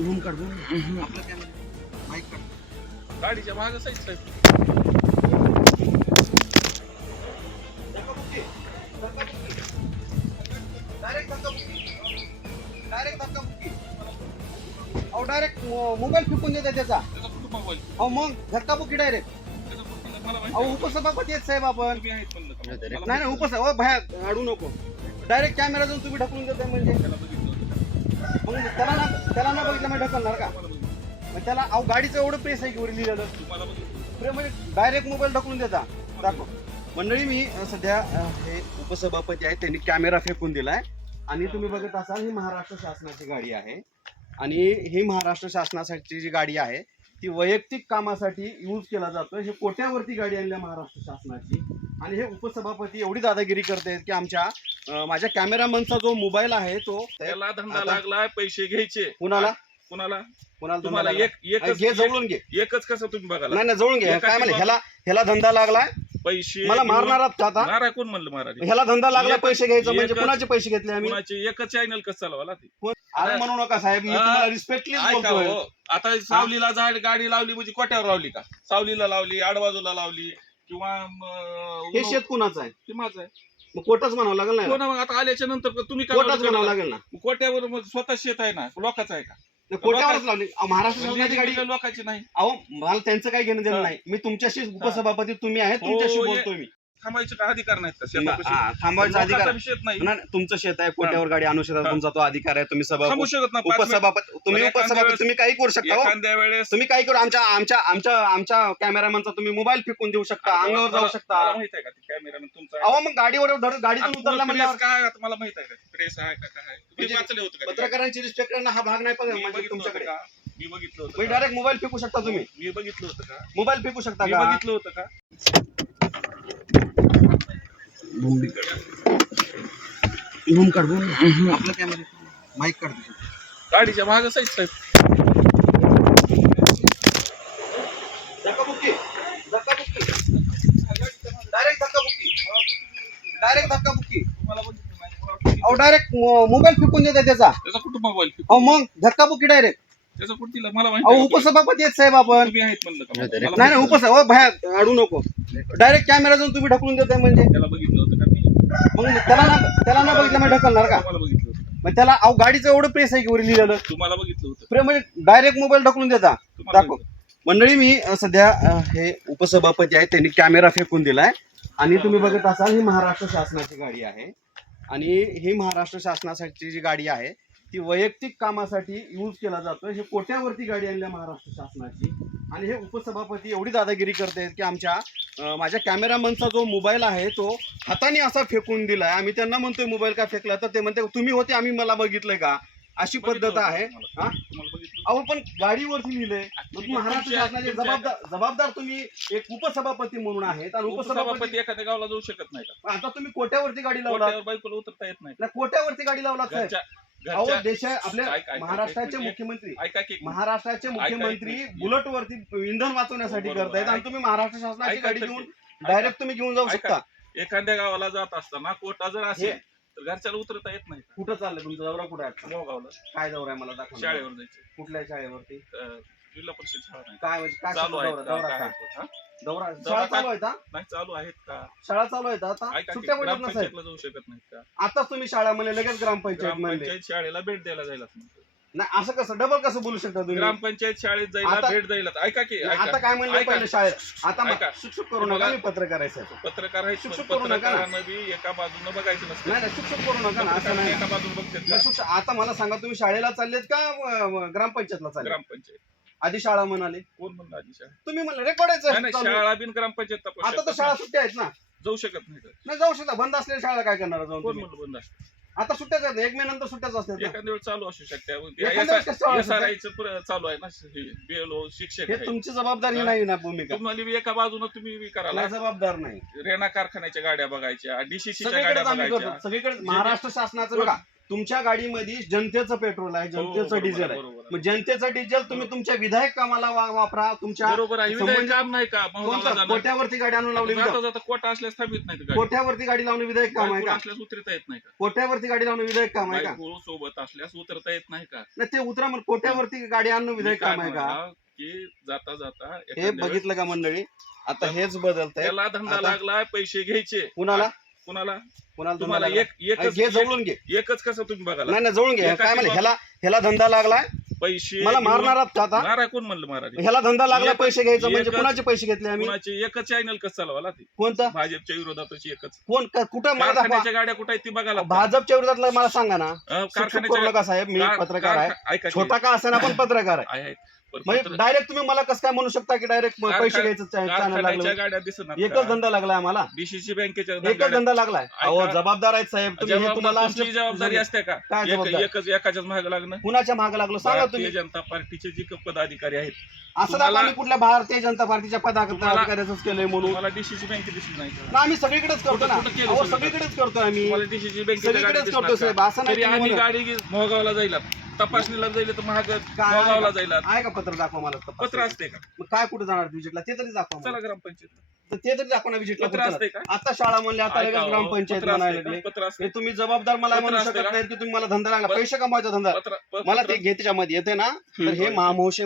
Room काढ आपला camera mic काढ गाडीच्या मागं साईड साहेब डायरेक्ट मोबाईल फेकून देते त्याचा. त्याचा कुठं मोबाईल अहो मग धक्काबुक्की डायरेक्ट. त्याचा कुठं मला अहो माहिती उपसभापती आहेत साहेब आपण. तुम्ही आहेत म्हणलं का? मला नाही माहिती. उपसभा भया अडू नको. डायरेक्ट कॅमेरा जाऊन तुम्ही ढकलून देताय म्हणजे त्याला बघितलं होतं. मग त्याला ना बघितलं मी ढकलणार का? मला बघितलं. मग त्याला अहो गाडीचं एवढं प्रेस आहे की वर लिहिलेलं तुम्हाला बघितलं. प्रेम म्हणजे डायरेक्ट मोबाईल ढकलून देता. दाखव मंडळी मी सध्या हे उपसभापती आहेत त्यांनी कॅमेरा फेकून दिलाय आणि तुम्ही बघत असाल ही महाराष्ट्र शासनाची गाडी आहे आणि ही महाराष्ट्र शासनासाठी जी गाडी आहे ती वैयक्तिक कामासाठी यूज केला जातोय. हे कोट्यावरती गाडी आणल्या महाराष्ट्र शासनाची आणि हे उपसभापती एवढी दादागिरी करतायत की माझ्या कॅमेरामनचा जो मोबाईल आहे तो त्याला धंदा आता- लागलाय पैसे घ्यायचे. कुणाला कुणाला कुणाला तुम्हाला एकच घे जवळून घे. एकच कसं तुम्ही बघाला नाही जवळून घे. एका काय म्हणले किंवा- ह्याला धंदा लागलाय पैसे मला घेऊन- मारणार आहात का आता? मारा कोण म्हणलं महाराज ह्याला धंदा लागला एकच- पैसे घ्यायचं म्हणजे एकच- कुणाचे पैसे घेतले आम्ही? कुणाचे एकच चॅनल कसं चालवाला ते अरे म्हणू नका साहेब मी तुम्हाला रिस्पेक्टली ऐका बोलतोय. हो. आता सावलीला झाड गाडी लावली म्हणजे कोट्यावर लावली का? सावलीला लावली आडबाजूला लावली किंवा हे शेत कुणाचं आहे? ते माझं आहे. मग कोटाच म्हणावं लागेल ना याला? कोणा मग आता आल्याच्या नंतर तुम्ही काय कोटाच लावलं? म्हणावं लागेल ना. कोट्यावर मग स्वतः शेत आहे ना लोकांचं आहे का? कोट्यावरच लावली अहो, महाराष्ट्र शासनाची गाडी. म्हणजे लोकांची नाही. अहो मला त्यांचं काही घेणं देणं नाही. मी तुमच्याशी उपसभापती तुम्ही आहे तुमच्याशी हो, बोलतोय मी. थांबायचे का अधिकार नाहीत का शेतापाशी? हा, थांबवायचा अधिकार लोकांचा विषय नाही. नाही, तुमचं शेत आहे कोट्यावर गाडी आणू शकता हा. तुमचा तो अधिकार आहे. तुम्ही थांबू शकत नाही. 5 मिनिट. उपसभापती तुम्ही एखाद्या उपसभापती वेळेस- तुम्ही काही करू शकता हो. एखाद्या वेळेस तुम्ही काही करू आमच्या कॅमेरामॅनचा तुम्ही मोबाईल फेकून देऊ शकता अंगावर जाऊ शकता. मला माहित आहे का कॅमेरामॅन तुमचा अहो मग गाडीवर गाडीतून उतरला म्हणल्यावर काय आता मला माहित आहे का प्रेस आहे का काय तुम्ही म्हणजे वाचले होते का? पत्रकारांची रिस्पेक्ट करणं हा भाग नाही पण मी म्हणजे बघितलं होतं तुमच्याकडे का? मी बघितलं होतं तुम्ही का? डायरेक्ट मोबाईल फेकू शकता तुम्ही. मी बघितलं होतं का? मोबाईल फेकू शकता मी का? बघितलं होतं का? रूम काढ आपला कॅमेरा माईक काढ गाडीच्या मागं साईड साहेब धक्काबुक्की डायरेक्ट धक्काबुक्की तुम्हाला बघितलं नाही. मला वाटतं अहो डायरेक्ट मोबाईल फेकून देते त्याचा. त्याचा कुठं मोबाईल अहो मग धक्काबुक्की डायरेक्ट. त्याचा कुठं दिला मला अहो माहिती आहे. उपसभापती आहेत साहेब आपण. तुम्ही आहेत म्हणलं का? मला नाही माहिती उपसभा भया अडू नको. डायरेक्ट कॅमेरा जाऊन तुम्ही ढकलून देताय म्हणजे आहे. त्याला बघितलं होतं का मी? मग त्याला ना बघितलं मी ढकलणार का? तुम्हाला बघितलं होतं का? मग त्याला अहो गाडीचं एवढं प्रेस आहे की वर लिहिलेलं तुम्हाला बघितलं होतं. प्रेम म्हणजे डायरेक्ट मोबाईल ढकलून देता. तुम्हाला दाखव मंडळी मी सध्या हे उपसभापती आहेत त्यांनी कॅमेरा फेकून दिलाय आणि तुम्ही बघत असाल ही महाराष्ट्र शासनाची गाडी आहे आणि ही महाराष्ट्र शासनासाठी जी गाडी आहे ती वैयक्तिक कामासाठी यूज केला जातोय. हे कोट्यावरती गाडी आणल्या महाराष्ट्र शासनाची आणि हे उपसभापती एवढी दादागिरी करतायत की माझ्या कॅमेरामनचा जो मोबाईल आहे तो हाताने असा फेकून दिलाय. आम्ही त्यांना म्हणतोय मोबाईल का फेकला तर ते म्हणते तुम्ही होते आम्ही मला बघितलंय का? अशी पद्धत आहे. हा तुम्हाला बघितलं. अहो पण गाडीवरती लिहिलंय मग महाराष्ट्र शासनाचे जबाबदार तुम्ही एक उपसभापती म्हणून आहेत आणि उपसभापती उपसभापती एखाद्या गावाला जाऊ शकत नाही का? आता तुम्ही कोट्यावरती गाडी लावला कोट्यावर बायकोला उतरता येत नाही. कोट्यावरती गाडी लावला साहेब. अहो घरच्या देश आपल्या ऐका, महाराष्ट्राचे एक- मुख्यमंत्री ऐका की महाराष्ट्राचे मुख्यमंत्री बुलेट वरती इंधन वाचवण्यासाठी बरोबर. करतायत आणि तुम्ही महाराष्ट्र शासनाची ऐका गाडी तर घेऊन की. डायरेक्ट तुम्ही घेऊन जाऊ ऐका. शकता. एखाद्या गावाला जात असताना कोटा जर असेल तर घरच्याला उतरता येत नाही. कुठं चाललंय तुमचा दौरा कुठे आहे? गावाला काय दौरा आहे मला दाखवा. शाळेवर जायचं. कुठल्या शाळेवरती जिल्हा परिषद शाळा नाही. काय म्हणजे काय चालू आहे दौरा का? काय? हा? दौरा दौरा शाळा काय? चालू आहे का? नाही चालू आहेत का? शाळा चालू आहे आता ऐका की, सुट्ट्या पडल्यात ना साहेब. ग्रामपंचायतला जाऊ शकत नाही का? आताच तुम्ही शाळा म्हणले लगेच ग्रामपंचायत म्हणले. ग्रामपंचायत शाळेला भेट द्यायला जायला नाही असं कसं डबल कसं बोलू शकता तुम्ही? ग्रामपंचायत शाळेत जायला आता- भेट द्यायला. ऐका की आता ऐका. काय म्हणलं ऐका. पहिले शाळेत आता ऐका. शिक्षक करू नका मी पत्रकार आहे साहेब. पत्रकार आहेत पण शिक्षक करू नका ना. पत्रकारांना बी एका बाजूनं बघायचं नसतं. नाही शिक्षक करू नका ना असं पत्रकार नाही. एका बाजून बघतात का? नाही, शिक्षक आता मला सांगा तुम्ही शाळेला चाललेत का ग्रामपंचायतला चालले? ग्रामपंचायत आधी शाळा म्हणाले कोण म्हणलं आधी शाळा? तुम्ही म्हणलं नाही रेकॉर्डायचं नाही, शाळा बिन ग्रामपंचायत तपासू आता तर शकतात शाळा ना. सुट्ट्या आहेत ना. जाऊ शकत नाही तर. नाही जाऊ शकता बंद असलेल्या शाळा काय करणार जाऊन कोण तुम्ही? म्हणलं बंद असतं? आता सुट्ट्याच आहेत 1 महिन्यानंतर सुट्ट्याच असतात ना. एखाद्या वेळ चालू असू शकते एखाद्या वेळेस कसं चालू असतं? SRI चालू आहे ना BLO शिक्षक हे आहे. तुमची जबाबदारी नाही ना भूमिका. तुम्हाला बी एका बाजूनं तुम्ही बी करायला नाही जबाबदार नाही. रेणा कारखान्याच्या गाड्या बघायच्या DCCच्या सगळीकडेच गाड्या आम्ही बघायच्या करतो सगळीकडे महाराष्ट्र शासनाचं बघा तुमच्या गाडीमध्ये जनतेचं पेट्रोल आहे, जनतेचं बरोबर डिझेल आहे, आहे. बरोबर आहे. मग जनतेचं डिझेल तुम्ही तुमच्या विधायक कामाला वापरा. तुमच्या बरोबर आहे. विधायक काम नाही का कोणतं महगावला जाणं? कोट्यावरती गाडी आणून लावली जाता जाता कोटा असल्यास थांबित नाही गाडी. कोट्यावरती गाडी लावणं विधायक काम आहे बायको का? असल्यास उतरता येत नाही का? कोट्यावरती गाडी लावणं विधायक काम आहे का? बायको सोबत असल्यास उतरता येत नाही का? नाही, ते उतरा मग कोट्यावरती गाडी आणणं मी विधायक काय काम आहे का? म्हणाला की जाता जाता हे एखाद्या वेळेस बघितलं का मंडळी? आता हेच बदलतंय. त्याला धंदा आता- लागलाय, पैसे घ्यायचे. कुणाला कुणाला? कुणाला धंदा तुम्हाला लागला? एकच घे जवळून घे. एकच कसं तुम्ही बघाला नाही जवळून घे. एका काय म्हणलं किंवा- ह्याला धंदा लागलाय, पैसे मला घेऊन- मारणार आहात का आता? मारा कोण म्हणलं मारा ह्याला धंदा लागला, एकच- पैसे घ्यायचं म्हणजे एकच- कुणाचे पैसे घेतले आम्ही? कुणाचे एकच चॅनल कसं चालवाला ते कोणतं? भाजपच्या विरोधातची एकच कुठं मला दाखवा. कारखान्याच्या गाड्या कुठे आहेत ती बघायला भाजपच्या विरोधातला मला सांगा ना. कारखान्याच्या करू नका साहेब, मी पत्रकार आहे. ऐका की. छोटा का असेना पण पत्रकार आहे. आहे. पण म्हणजे पत्र- डायरेक्ट तुम्ही मला कसं काय म्हणू शकता की डायरेक्ट पैसे घ्यायचं चॅनल कारखान्याच्या लागलं? गाड्या दिसणार एकच धंदा लागलाय आम्हाला, डीसीसी बँकेच्या एकच गाड्या- धंदा लागलाय. अहो ऐका. जबाबदार आहेत साहेब तुम्ही. हे तुम्हाला तुमची असं- जबाबदारी असते का? काय जबाबदारी? एकच एकाच्याच मागे लागणं. कुणाच्या मागे लागलो सांगा भारतीय तुम्ही. जनता पार्टीचे जे पदाधिकारी आहेत असं तुम्हाला- दाखवा मी कुठल्या भारतीय जनता पार्टीच्या तुम्हाला- पदाधिकाऱ्याच केलंय म्हणून. तुम्हाला डीसीसी बँके दिसली नाही का? ना आम्ही सगळीकडेच करतो ना. कुठं केलं अहो सगळं? सगळीकडेच करतोय आम्ही. तुम्हाला डीसीसी बँकेच्या गाड्या सगळीकडेच दिसणार करतो का? साहेब, असं नाही तरी तुम्ही आम्ही म्हणा. गाडी मोहगावला जाईल तपासणीला जाईल तर महाग काय मोहगावला आहे जाईल का? आहे का पत्र दाखवा मला? पत्र असते का? मग काय कुठे जाणार विजिटला? ते तरी दाखवा मला. चला ग्रामपंचायत तर ते तरी दाखवा ना विजिटला. पत्र असते का? आता शाळा म्हणले, आता लगेच ऐका हो, ग्रामपंचायत पत्र म्हणायला असते लागले. का? पत्र असते हे तुम्ही जबाबदार मला पत्र म्हणू असते शकत का? नाही की तुम्ही मला धंदा लागला, पत्र- पैसे कमवायचा धंदा. मला ते घे त्याच्यामध्ये येते ना. तर हे महामोशे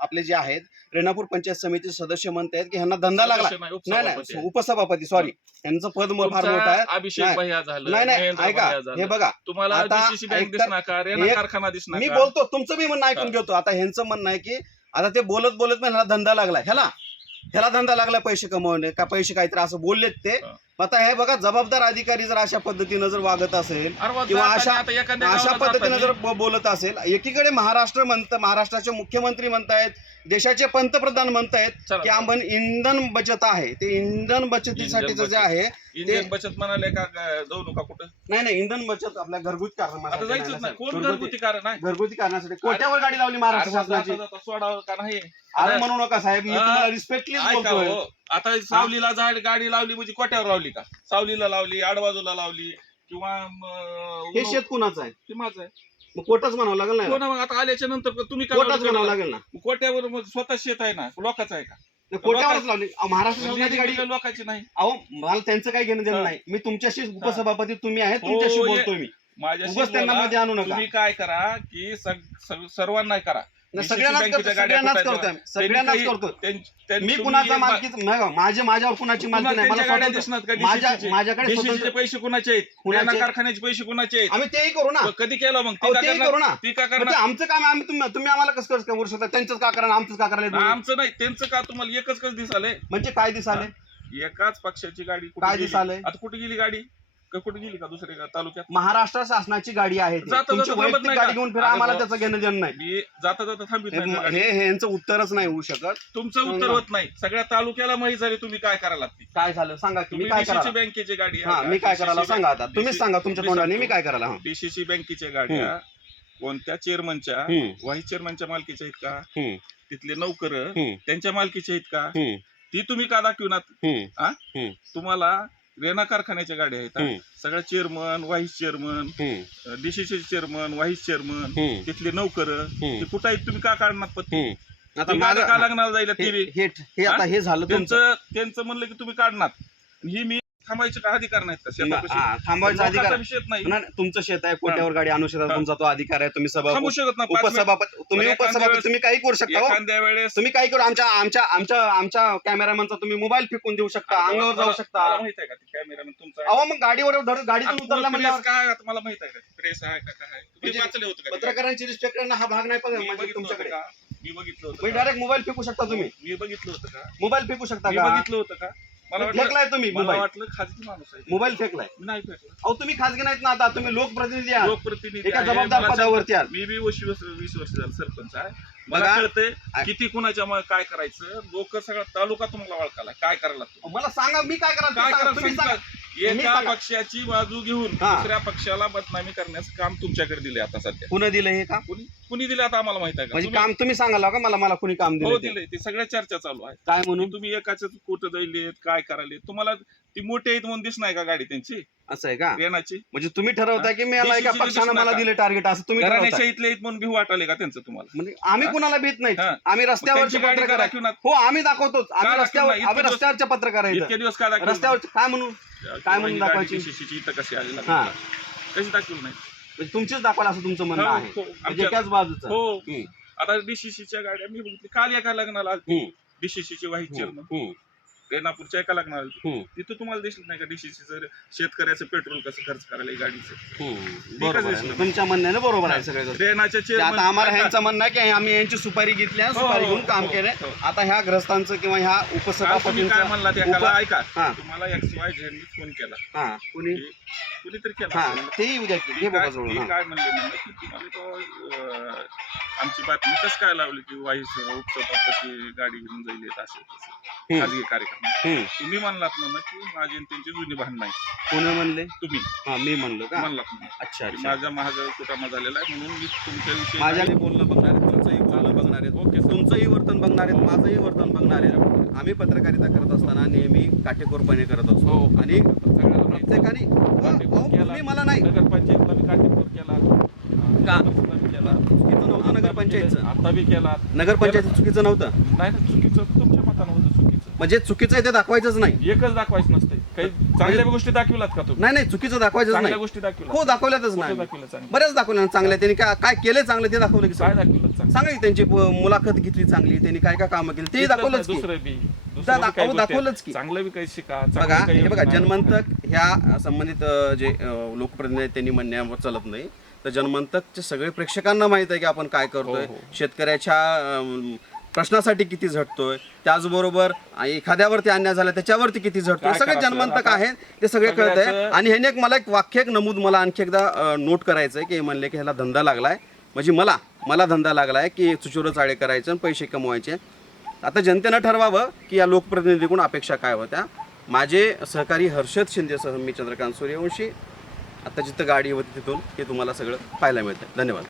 आपले जे आहेत रेणापूर पंचायत समितीचे सदस्य म्हणतायत की ह्यांना धंदा लागला. नाही उपसभापती सॉरी, यांचं पद फार मोठं आहे. अभिषेक नाही. भैया झालं, नाही महेंद्र ऐका, भैया झालं. हे बघा तुम्हाला आता डीसीसी बँक ऐकता- दिसणार का? रेणा एक- कारखाना दिसणार मी का? बोलतो, तुमचं बी म्हणणं ऐकून घेतो. आता ह्यांचं म्हणणं आहे की आता ते बोलत बोलत पण ह्याला धंदा लागला, ह्याला धंदा लागला पैसे कमवणे का पैसे काहीतरी असं बोललेत ते. हा. आता हे बघा, जबाबदार अधिकारी जर अशा पद्धतीनं जर वागत असेल अरे वा, किंवा जाताना अशा आता एखाद्या अशा गावाला पद्धतीनं जाताना- जर बोलत असेल, एकीकडे महाराष्ट्राचे मुख्यमंत्री म्हणतायत, देशाचे पंतप्रधान म्हणतायत चला. की आपण इंधन बचत आहे, ते इंधन बचतीसाठीचं जे आहे इंडियन बचत म्हणाले का जाऊ नका कुठं? नाही इंधन बचत आपल्या घरगुती आता कारणासाठी जायचंच नाही, नाही. कोण घरगुती घरगुती कारण आहे? घरगुती कारणासाठी कोट्यावर गाडी लावली महाराष्ट्र आता शासनाची. जाता जाता सोडावं का नाही? अरे म्हणू नका साहेब, मी तुम्हाला रिस्पेक्टलीच ऐका बोलतोय. हो, आता सावलीला झाड गाडी लावली म्हणजे कोट्यावर लावली का? सावलीला लावली, आडबाजूला लावली किंवा हे शेत कुणाचं आहे? ते माझं आहे. मग कोटाच म्हणावं लागेल हो ना. ना, मग आता आल्याच्या नंतर तुम्ही काय कोटाच म्हणावं लावलं? लागेल ना. कोट्यावर मग स्वतः शेत आहे ना, लोकांचं आहे का? कोट्यावरच लावली. अहो, महाराष्ट्र शासनाची गाडी. गाडी लोकांची नाही. अहो मला त्यांचं काही घेणं देणं हा. नाही. मी तुमच्याशी उपसभापती तुम्ही आहे, हो, तुमच्याशी ये- बोलतोय मी. माझ्याशी उगाच त्यांना बोला. मध्ये आणू नका. तुम्ही काय करा की सर्वांना करा. सगळ्यांनाच DCC बँकेच्या गाड्या सगळ्यांनाच कुठं करतोय, आहेत? सगळ्यांनाच त्यांनी करतोय. काही- मी तुम्ही कुणाचा एक मालकी माझ्यावर कुणाची मालकी नाही. मला त्यांच्या गाड्या स्वतंत्र- दिसणार का? माझ्याकडे DCC चे स्वतंत्र- पैसे कुणाचे आहेत? कुणाचे? रेणा कारखान्याचे पैसे कुणाचे आहेत? आम्ही तेही करू ना. मग कधी केलं मग? अहो, तेही करू ना. ती का मग ते करणार? आमचं काम आहे, तुम्ही आम्हाला कसं करू शकता? त्यांचंच का करा, आमचंच का करायला? आमचं नाही, त्यांचं का? तुम्हाला एकच कसं दिसाले? म्हणजे काय दिसाले? एकाच पक्षाची गाडी कुठे काय गेली? दिसालंय? आता कुठे गेली गाडी? का कुठे गेली का दुसऱ्या तालुक्यात? महाराष्ट्र शासनाची गाडी आहे ती. जाता तुमची जाता वैयक्तिक थांबत नाही गाडी का? घेऊन फिरा, अरे आम्हाला भाऊ. त्याचं घेणं देणं नाही. मी जाता जाता थांबित नाही का गाडी? हे यांचं उत्तरच नाही होऊ शकत. तुमचं उत्तर होत नाही. सगळ्या तालुक्याला माहिती झाली तुम्ही काय करायला लागते. काय झालं सांगा की मी तुम्ही काय डीसीसी करायला? बँकेची गाडी हा मी काय करायला सांगा आता. तुम्हीच सांगा तुमच्या तोंडाने मी काय करायला. हा. डीसीसी बँकेच्या गाड्या कोणत्या चेअरमनच्या व्हाईस चेअरमनच्या मालकीच्या आहेत का? तिथले नौकर त्यांच्या मालकीचे आहेत का? ती तुम्ही का दाखविनात? तुम्हाला रेणा कारखान्याच्या गाड्या आहेत. सगळ्या chairman, vice chairman, DCC chairman, vice chairman, तिथले नौकर ते कुठं आहेत? तुम्ही का काढणार पत्ते? आता ती माझं का लागणार जाईल टीव्ही? हे आता हे झालं तुमचं. त्यांचं म्हणलं की तुम्ही काढणार. ही मी थांबायचे का अधिकार नाहीत का शेतापाशी? थांबायचा अधिकार लोकांचा विषय नाही. नाही, तुमचं शेत आहे, कोट्यावर गाडी आणू शकता, तुमचा तो अधिकार आहे. तुम्ही थांबू शकत नाही. 5 मिनिट. उपसभापती तुम्ही एखाद्या उपसभापती वेळेस- तुम्ही काही करू शकता हो. एखाद्या वेळेस तुम्ही काही करू. आमच्या कॅमेरामॅनचा तुम्ही मोबाईल फेकून देऊ शकता, अंगावर जाऊ शकता. मला माहित आहे का कॅमेरामॅन तुमचा? अहो मग गाडीवर गाडीतून आता उतरला प्रेस म्हणल्यावर काय आता मला माहित आहे का? प्रेस आहे का काय? तुम्ही म्हणजे वाचले होते का? पत्रकारांची रिस्पेक्ट करणं हा भाग नाही मी म्हणजे बघितलं होतं तुमच्याकडे. का? मी बघितलं होतं तुम्ही का? डायरेक्ट मोबाईल फेकू शकता तुम्ही. मी बघितलं होतं का? मोबाईल फेकू शकता मी का? बघितलं होतं का? मला वाटलं फेकलाय तुम्ही मला मोबाईल. वाटलं खाजगी माणूस आहे. मोबाईल फेकलाय. मी नाही फेकलं. अहो तुम्ही खासगी नाहीत ना, आता तुम्ही लोकप्रतिनिधी आहात, लोकप्रतिनिधी एका आहे. जबाबदार मला पदावरती आहात. मी बी 20 वर्ष झालं सरपंच आहे. मला बघा, कळतंय किती कुणाच्या मग काय करायचं. लोक सगळा तालुका तुम्हाला ओळखाला काय करायला लागतं. मला सांगा मी काय काय करायचं करायला तुम्ही सांगा. एका पक्षाची बाजू घेऊन हा. दुसऱ्या पक्षाला बदनामी करण्याचं काम तुमच्याकडे दिले आता सध्या. कुणी दिलं हे काम? कुणी दिले आता आम्हाला माहित आहे का? म्हणजे काम तुम्ही सांगाल का मला कुणी काम हो दिलं? दिलंय. ते सगळ्या चर्चा चालू आहे. काय म्हणून? तुम्ही एकाच कुठं जाईले काय करायले, तुम्हाला ती मोठे आहेत म्हणून दिस नाही का गाडी त्यांची असं आहे का? रेनाची? म्हणजे तुम्ही ठरवताय की मी एका DCC पक्षानं दिसणार मला का? दिलं टार्गेट, असं तुम्ही ठरवताय? घराण्याच्या इथले आहेत म्हणून घेऊ वाटाले का त्यांचं तुम्हाला? म्हणजे आम्ही हा? कुणाला भीत नाही, हा. आम्ही रस्त्यावरचे त्यांची गाडी पत्रकार का आहे. दाखवणार? हो आम्ही दाखवतोच, आम्ही का रस्त्यावर दाखवणार? आम्ही इतके रस्त्यावरचे पत्रकार आहेत. इतके दिवस का दाखवलं? रस्त्यावर काय म्हणून काय म्हणून दाखवायची? DCC इथं कशी आली हा. कशी दाखवली नाही? म्हणजे तुमचीच दाखवायला असं तुमचं म्हणणं हो, आहे, हो. म्हणजे आमच्या- एकाच बाजूचं. हो. हम्म. आता DCCच्या गाड्या मी बघितली काल एका लग्नाला हम्म. DCCची व्हाईस चेअरमन हम्म. रेणापूरच्या एका लग्नाला हम्म. तिथं तुम्हाला दिसलं नाही का DCCचं शेतकऱ्याचं पेट्रोल कसं खर्च करायला या गाडीचं? हम्म. बरोबर आहे. तुमच्या म्हणण्याने बरोबर आहे सगळं. रेणाच्या ते आता आम्हाला ह्यांचं म्हणणं आहे की आम्ही यांची सुपारी घेतली आणि सुपारी हो, घेऊन काम हो, केलंय. हो. आता ह्या ग्रस्तांचं किंवा ह्या तुम्ही काय उपसभापतींचं म्हणला त्याला ऐका, हा. तुम्हाला XYZ ने फोन केला, हा कुणी कुणीतरी केला हा असेल. तेही उद्या की घे बाबा जोडून. मी हा. काय म्हणलं की तुम्हाला तो आमची बातमी कसं काय लावली की वाईस उपसभापती गाडी घेऊन जाईल असे तसे खाजगी कार्यक्रम. हम्म. तुम्ही म्हणलात ना की माझी आणि त्यांची जुनी भांडण नाही. कोणी म्हणले? तुम्ही हा मी म्हणलो का? म्हणलात ना अच्छा की अच्छा. माझा महाग कुटामा झालेला आहे म्हणून मी तुमच्याविषयी माझ्या काही बोलणं बघणार आहेत, तुमचंही बोलणं बघणार आहेत, ओके सर. तुमचंही वर्तन बघणार आहेत, माझंही वर्तन बघणार आहेत. आम्ही पत्रकारिता करत असताना नेहमी काटेकोरपणे करत असतो हो. आणि सगळ्याला माहिती आहे. प्रत्येकाने काटेकोर केला. तुम्ही मला नाही नगरपंचायतला बी काटेकोर केला, का? बी केला, चुकीचं नव्हतं नगरपंचायतचं. आता बी केला. नगरपंचायत चुकीचं नव्हतं, नाही ना, चुकीचं तुमच्या मतानं होतं चुकीचं. म्हणजे चुकीचं आहे ते दाखवायचंच नाही. एकच दाखवायचं नसते. काही चांगल्या गोष्टी दाखविलात का तुम्ही? नाही चुकीचं दाखवायचंच चांगल्या नाही. गोष्टी दाखविलात? हो दाखवल्यातच कुठं नाही, दाखविलं चांगलं? बऱ्याच दाखवल्या चांगल्या. त्यांनी काय काय केलंय चांगलं ते दाखवलं की काय सांगा दाखविलं चांगलं? सांगा की त्यांची मुलाखत घेतली चांगली, त्यांनी काय काय कामं केली ते दाखवलंच की. दुसरं बी दाखवलंच की. चांगलं बी काही शिका. बघा चांगलं काही हे बघा, योजना- जनमंतक ह्या संबंधित जे लोकप्रतिनिधी आहेत त्यांनी म्हणण्यावर चालत नाही. तर जनमंतकचे सगळे प्रेक्षकांना माहित आहे की आपण काय करतोय, हो, हो. शेतकऱ्याच्या प्रश्नासाठी किती झटतोय, त्याचबरोबर एखाद्यावरती अन्याय झाला त्याच्यावरती किती झटतोय, काय सगळे करायचं? जनमंतक आता आहे ते सगळे कळत आहे. सगळ्याचं- आणि ह्याने एक मला एक वाक्य एक नमूद मला आणखी एकदा नोट करायचं आहे की हे म्हणले की ह्याला धंदा लागलाय, म्हणजे मला धंदा लागलाय की चुचुरं चाळे करायचे आणि पैसे कमवायचे. आता जनतेनं ठरवावं की या लोकप्रतिनिधीकडून अपेक्षा काय होत्या. माझे सहकारी हर्षद शिंदेसह मी चंद्रकांत सूर्यवंशी. आता जिथं गाडी होती तिथून हे तुम्हाला सगळं पाहायला मिळतं. धन्यवाद.